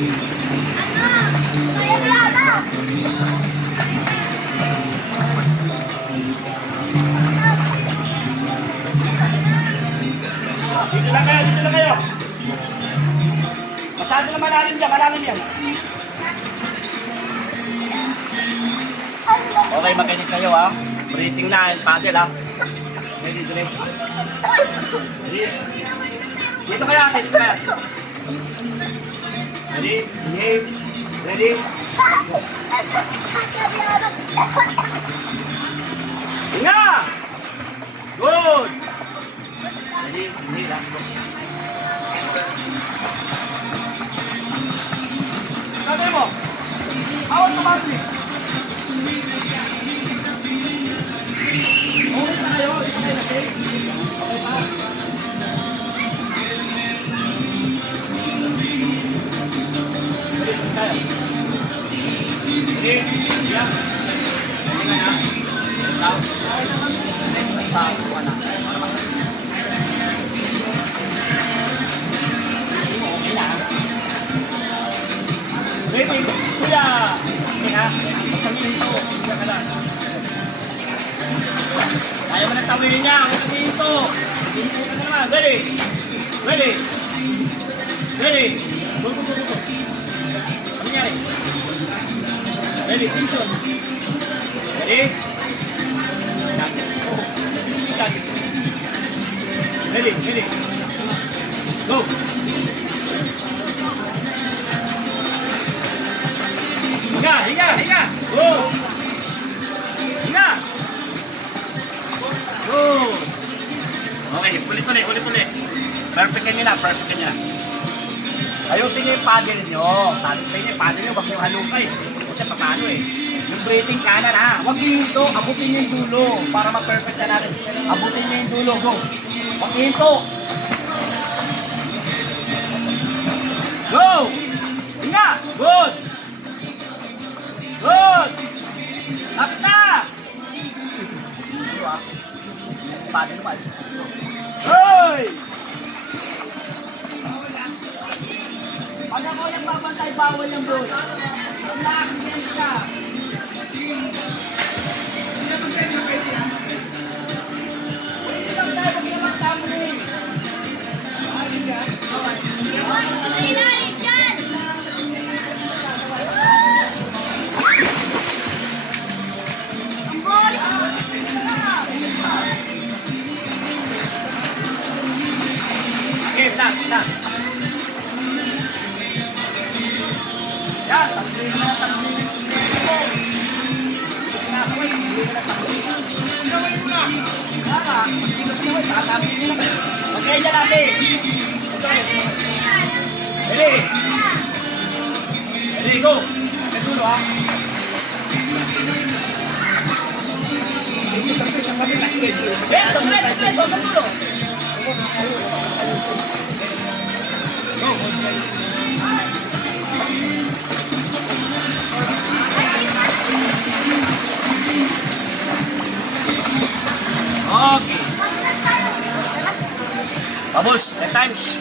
Dito lang kayo, dito lang kayo. Masyado na malalim yan. Okay, makinig kayo ha. Breathing na, paddle ha. Ready, ready. Dito kaya, dito kaya. Ready, ready. Hinga! Good! Ready, hindi lang. Sabi mo, awal ka ba? Okay na kayo, ito kayo natin. Okay pa? Ready, tayo. Ready, yeah. Ready na yan. Tapos, sa kuha na. Okay na. Ready, kuya. Okay ha. Magsabihin ko. Kuya ka lang. Ayaw mo nagtawin niya. Magsabihin ko. Hindi ka naman. Ready. Ready. Ready. Go, go, go, go. Ano nangyari? Ready, tension. Ready? Nuggets ko. Ready, ready. Go. Hinga, hinga, hinga. Go. Hinga. Go. Okay, ulit-ulit, ulit-ulit. Perfectin nyo na, perfectin nyo na. Ayusin nyo yung paddle nyo. Sabi sa inyo yung paddle nyo, wag nyo halukay. Kasi paano eh. Yung breathing kanan ha. Wag nyo hinto, abutin nyo yung dulo. Para ma-perfect na natin. Abutin nyo yung dulo, go. Wag nyo hinto. Go! Hinga! Good! Good! Up na! Ito ah. Paddle nyo ba? Hoy! Pag ako yung babantay, bawal yung doon. Kung na-accident ka. Pwede lang tayo pag naman tamo na eh. Iwan ko sa ilalim dyan! Ang boring! Okay, last, last. Yan, tatlong na, tatlong na. Sinasaway, hindi na tatlong. Sinaway mo na. Kaka, hindi mo sinaway, kakatabi nyo lang. Okay, dyan natin. Ready? Ready, go. Natulo ha. Eh, saglit, saglit, so natulo. Go. Okay. Bubbles, 10 times.